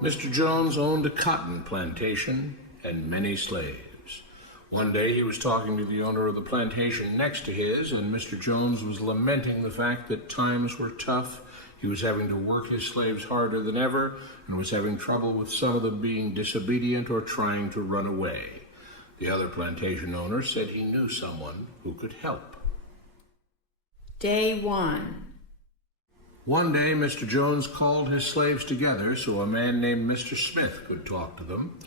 Mr. Jones owned a cotton plantation and many slaves. One day he was talking to the owner of the plantation next to his, and Mr. Jones was lamenting the fact that times were tough. He was having to work his slaves harder than ever and was having trouble with some of them being disobedient or trying to run away. The other plantation owner said he knew someone who could help. Day 1. One day, Mr. Jones called his slaves together so a man named Mr. Smith could talk to them.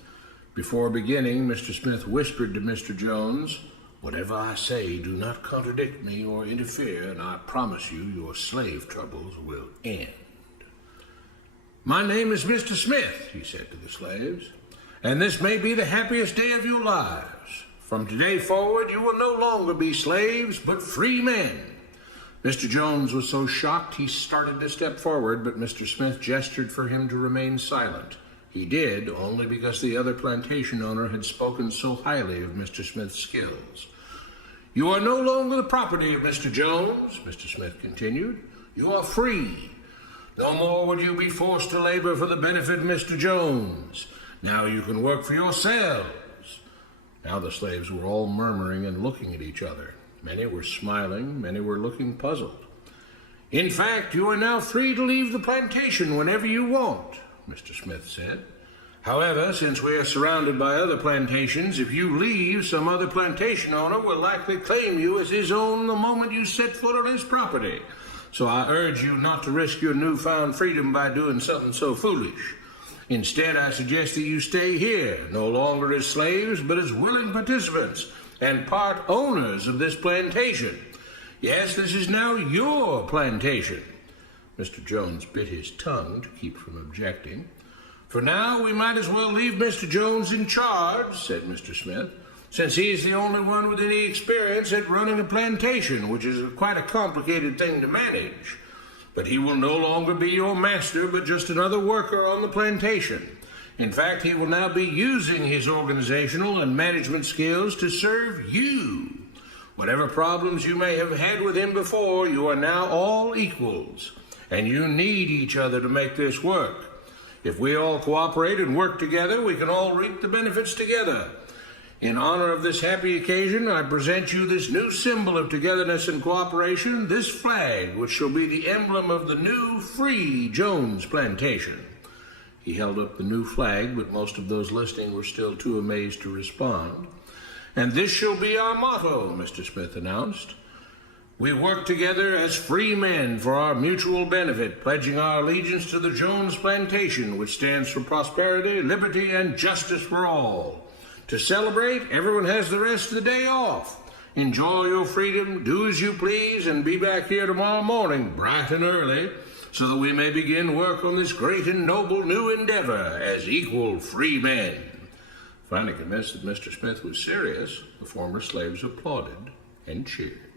Before beginning, Mr. Smith whispered to Mr. Jones, "Whatever I say, do not contradict me or interfere, and I promise you your slave troubles will end." "My name is Mr. Smith," he said to the slaves, "and this may be the happiest day of your lives. From today forward, you will no longer be slaves, but free men." Mr. Jones was so shocked he started to step forward, but Mr. Smith gestured for him to remain silent. He did, only because the other plantation owner had spoken so highly of Mr. Smith's skills. "You are no longer the property of Mr. Jones," Mr. Smith continued. "You are free. No more would you be forced to labor for the benefit of Mr. Jones. Now you can work for yourselves." Now the slaves were all murmuring and looking at each other. Many were smiling, many were looking puzzled. "In fact, you are now free to leave the plantation whenever you want," Mr. Smith said. "However, since we are surrounded by other plantations, if you leave, some other plantation owner will likely claim you as his own the moment you set foot on his property. So I urge you not to risk your newfound freedom by doing something so foolish. Instead, I suggest that you stay here, no longer as slaves, but as willing participants and part owners of this plantation. Yes, this is now your plantation." Mr. Jones bit his tongue to keep from objecting. "For now, we might as well leave Mr. Jones in charge," said Mr. Smith, "since he's the only one with any experience at running a plantation, which is quite a complicated thing to manage. But he will no longer be your master, but just another worker on the plantation. In fact, he will now be using his organizational and management skills to serve you. Whatever problems you may have had with him before, you are now all equals, and you need each other to make this work. If we all cooperate and work together, we can all reap the benefits together. In honor of this happy occasion, I present you this new symbol of togetherness and cooperation, this flag, which shall be the emblem of the new, free Jones Plantation." He held up the new flag, but most of those listening were still too amazed to respond. "And this shall be our motto," Mr. Smith announced. "We work together as free men for our mutual benefit, pledging our allegiance to the Jones Plantation, which stands for prosperity, liberty, and justice for all. To celebrate, everyone has the rest of the day off. Enjoy your freedom, do as you please, and be back here tomorrow morning, bright and early, so that we may begin work on this great and noble new endeavor as equal free men." Finally convinced that Mr. Smith was serious, the former slaves applauded and cheered.